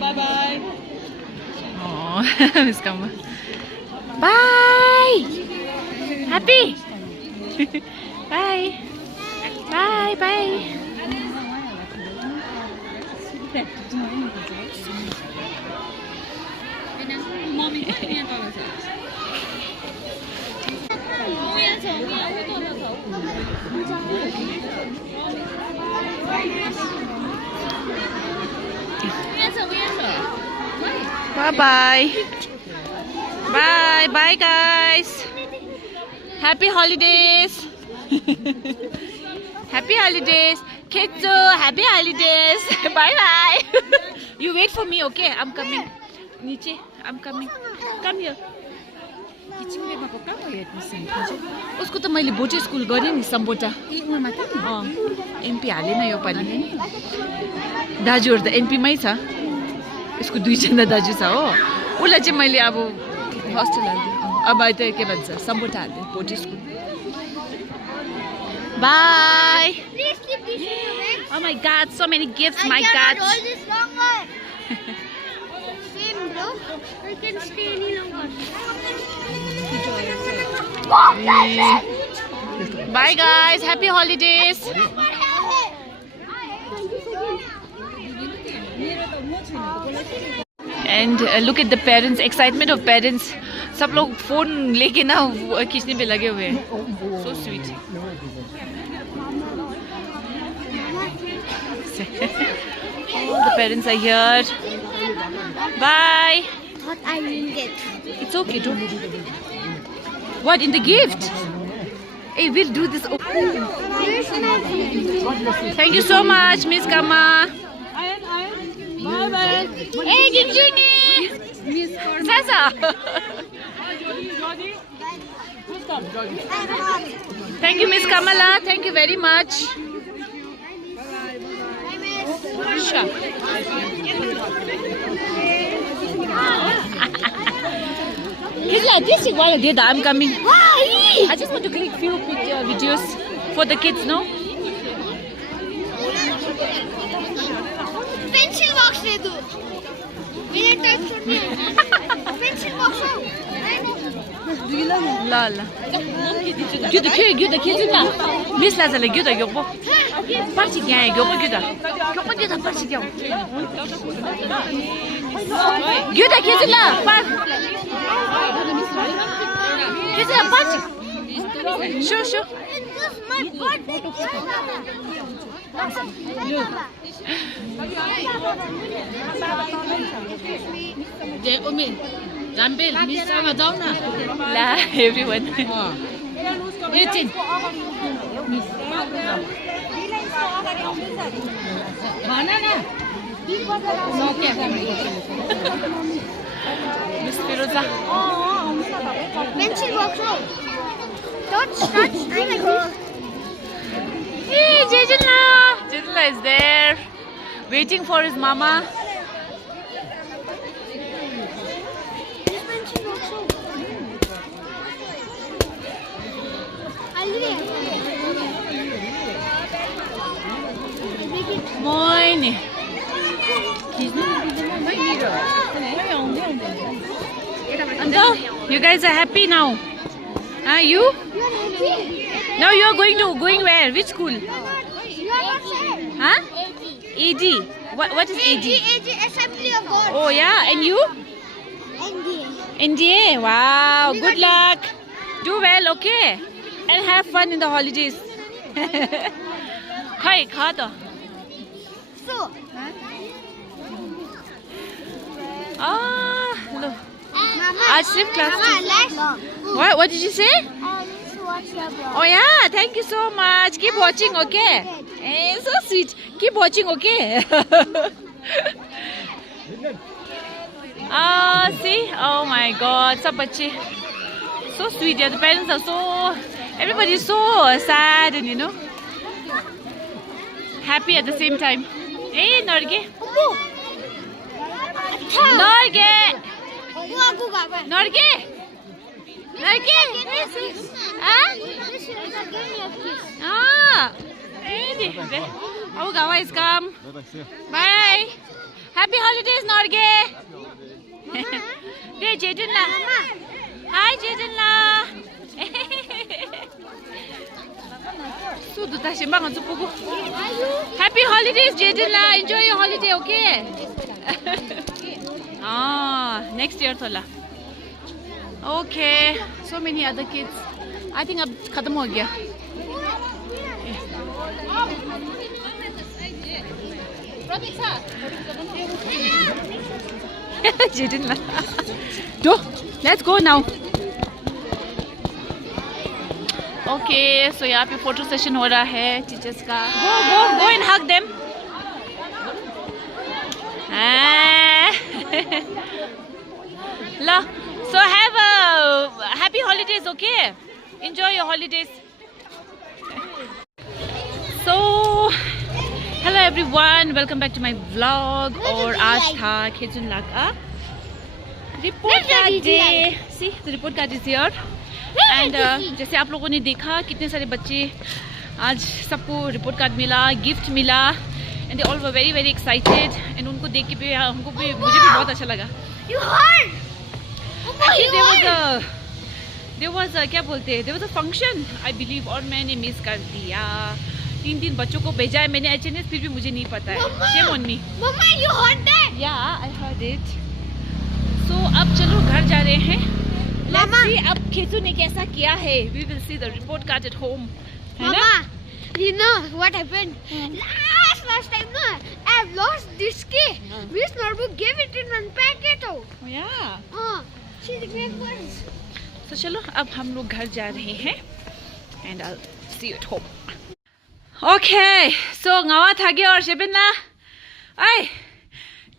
Bye bye. Oh, Miss Kama. Bye. Happy. Bye. Bye. Bye. Bye bye. Bye bye guys. Happy holidays. Happy holidays. Kitsu, happy holidays. Bye bye. You wait for me, okay? I'm coming. Niche, I'm coming. Come here. उसको त मैले बोटे school गरेँ नि सम्बोटा MP हालेन यो पालि दाजुहरू त एनपीमै छ यसको दुईजना दाजु छ हो उसलाई चाहिँ मैले अब हस्टेल हालिदिएँ अब त के भन्छ सम्बोटा हालिदिएँ बोटे school by Oh my god, so many gifts, my god. I can stay any longer. Bye guys, happy holidays. And look at the parents, excitement of parents. सब लोग फोन लेके ना खींचने पे लगे हुए हैं. So sweet. All the parents are here. Bye. Thought I need it. It's okay, don't. What in the gift? Hey, we'll do this. Thank you so much, Miss Kama. Bye bye. Hey, Ginjuni. Sasa. Thank you, Miss Kamala. Thank you very much. Sure. He's like, this is what I did. I'm coming. I just want to click few videos for the kids, no? Pencil box दे दो. मेरे type छोड़ने. Pencil box हो. La la. Gyuda kyuda. Miss Lazala gyuda yobo. Parchi gyan gyuda. Gyuda parchi gyan. Gyuda kyuda. Kyuda parchi. Sure. My birthday. La everyone. 18. Miss Firoza. Pencil box हो. Touch. I'm a girl. Hey, Jejula is there, waiting for his mama. Morning. You guys are happy now? Huh? You? Now you are going where? Which school? You are not saying. Huh? AD. What is AD? AD Assembly of God. Oh yeah, and you? NDA. Wow, good luck. Do well, okay? And have fun in the holidays. खा त. So. Look. Mama. Sleep class. Mama, What did you say? I used to watch your vlog. Oh yeah, thank you so much. Keep watching, okay? So sweet. Keep watching, okay? See? Oh my God, सब बच्चे so sweet. Yeah, the parents are so. Everybody is so sad and happy at the same time. Hey, Norge. Norge. Norge. Norge. Huh? Oh, Gawa is come. Bye. Happy holidays, Norge. Hey, Jaden la. Hi, Jaden la. So, duta simbang ang supugo. Happy holidays, Jaden la. Enjoy your holiday, okay? Next year thola. Okay. So many other kids. I think अब खत्म हो गया. Jaden la. Do. Let's go now. Okay, so यहाँ पे photo session हो रहा है teachers का. Go and hug them. La. So have a happy holidays, okay? Enjoy your holidays. So, hello everyone, welcome back to my vlog. और आज था खेजुनला का report card day. See, the report card is here. And जैसे आप लोगों ने देखा कितने सारे बच्चे आज सबको रिपोर्ट कार्ड मिला, गिफ्ट मिला, and they all were very very excited. And उनको देख के भी हमको भी मुझे भी बहुत अच्छा लगा. You heard? Actually, there was a क्या बोलते हैं, there was a function I believe और मैंने मिस कर दिया. 3 बच्चों को भेजा है मैंने एचएनएस, फिर भी मुझे नहीं पता है. Shame on me. Mama, you heard that? Yeah, I heard it. So अब चलो घर जा रहे हैं. Let's see अब खेजू ने कैसा किया है. We will see the report card at home. Mama, you know what happened? Last time, no, I've lost this key. Miss Norbu gave it in one packet. Oh yeah. She remembers. So चलो अब हम लोग घर जा रहे हैं. And I'll see you at home. Okay, so ngawa था गया और शेबिन ना. Ay,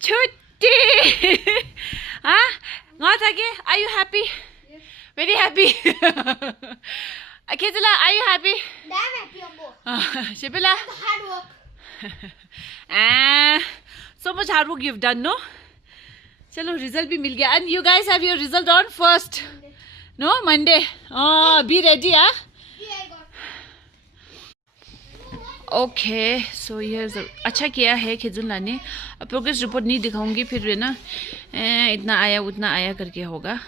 छुट्टी. हाँ, ngawa था गया. Are you happy? Yes. Very happy. Kezula, are you happy? I'm happy, Ambo. Shibila? Hard work. So much hard work you've done, no? चलो result भी मिल गया. And you guys have your result on first. No, Monday. Oh, be ready, huh? Yeah, I got. Okay, so here's अच्छा किया है खेजुला ने. Progress report नहीं दिखाऊंगी, फिर ना इतना आया उतना आया करके होगा.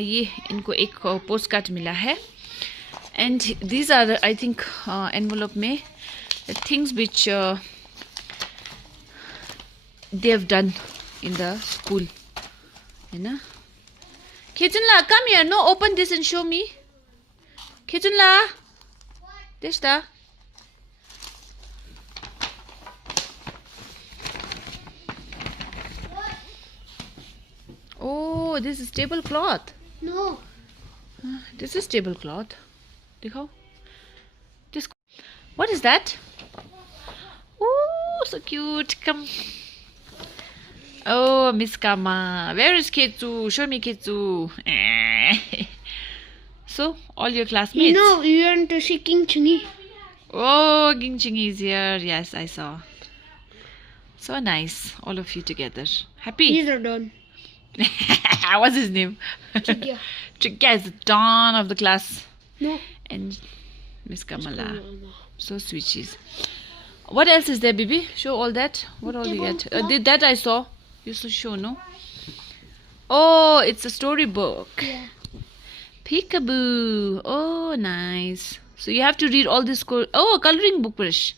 ये इनको एक पोस्ट कार्ड मिला है. And these are, I think, envelope में things which they have done in the school. है ना? Khechunla, come here. No, open this and show me. Khechunla, this da. Oh, this is tablecloth. No. This is tablecloth. दिखाओ. This. What is that? Oh, so cute. Come. Oh, Miss Kama. Where is Ketsu? Show me Ketsu. So, all your classmates. You know, you want to see King Chungi. Oh, King Chingy is here. Yes, I saw. So nice. All of you together. Happy? These are done. What's his name? Trikya. Trikya is the dawn of the class. No. And Miss Kamala. So sweet she's. What else is there, baby? Show all that. What all you get? That I saw. You should show, no? Oh, it's a storybook. Yeah. Peekaboo. Oh, nice. So you have to read all this. Oh, a coloring book, Prish.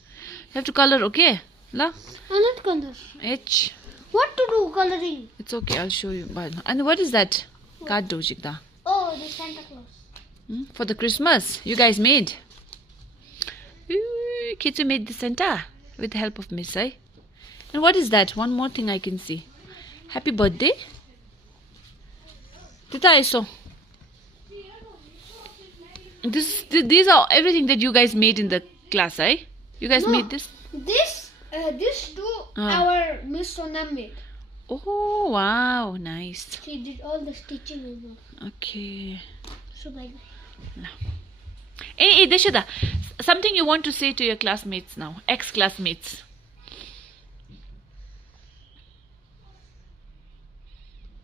You have to color, okay? La? I'm not color. H. What to do coloring? It's okay, I'll show you. And what is that? Card dojikda. Oh, the Santa Claus. For the Christmas you guys made. Kids made the Santa with the help of Miss I. And what is that? One more thing I can see. Happy birthday. Tita I saw. These are everything that you guys made in the class, eh? You guys made this? This too, our Miss Sona made. Oh wow, nice. She did all the stitching and all. Okay. So like. Hey, Deshada, something you want to say to your classmates now, ex-classmates.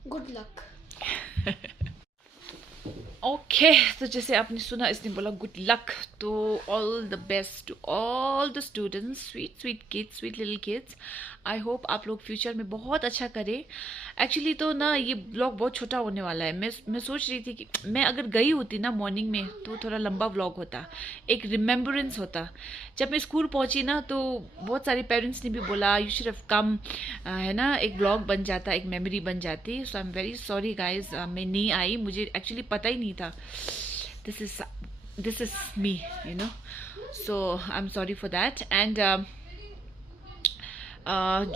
Good luck. Okay तो जैसे आपने सुना इसने बोला good luck, तो all the best to all the students, sweet sweet kids, sweet little kids. I hope आप लोग future में बहुत अच्छा करें। एक्चुअली तो ना ये ब्लॉग बहुत छोटा होने वाला है। मैं सोच रही थी कि मैं अगर गई होती ना मॉर्निंग में तो थोड़ा लंबा व्लॉग होता, एक रिमेम्बरेंस होता। जब मैं स्कूल पहुंची ना तो बहुत सारे पेरेंट्स ने भी बोला यू शुड हैव कम, है ना, एक व्लॉग बन जाता, एक मेमोरी बन जाती। So I am very sorry guys, मैं नहीं आई, मुझे एक्चुअली पता ही नहीं था। This is me, you know, so I am sorry for that. And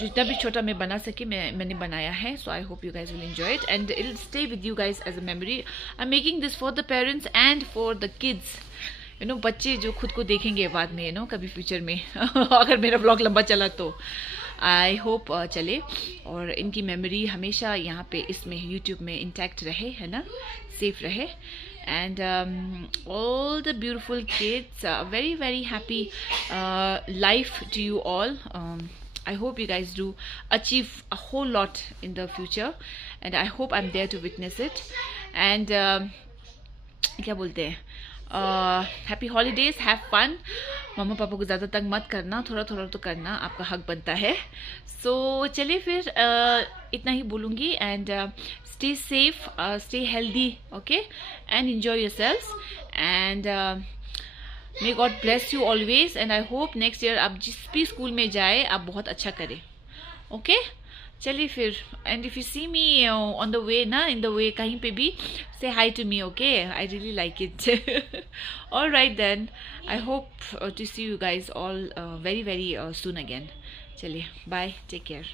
जितना भी छोटा मैं बना सकी मैंने बनाया है। So I hope you guys will enjoy it and it will stay with you guys as a memory. I am making this for the parents and for the kids, you know, बच्चे जो खुद को देखेंगे बाद में, you know, कभी future में अगर मेरा ब्लॉग लंबा चला तो। आई होप चले और इनकी मेमोरी हमेशा यहाँ पे इसमें यूट्यूब में इंटैक्ट रहे, है ना, सेफ रहे। And all the beautiful kids, very very happy life to you all. I hope you guys do achieve a whole lot in the future and I hope I'm there to witness it. And क्या बोलते हैं, happy holidays, have fun. मम्मा पापा को ज़्यादा तंग मत करना, थोड़ा थोड़ा तो करना, आपका हक बनता है। सो चलिए फिर इतना ही बोलूँगी। And stay safe, stay healthy, okay, and enjoy yourselves. And may God bless you always. And I hope next year आप जिस भी स्कूल में जाए आप बहुत अच्छा करें, okay? चलिए फिर, and if you see me on the way ना, in the way कहीं पे भी, say hi to me, okay? I really like it. All right then, I hope to see you guys all very very soon again. चलिए, bye, take care.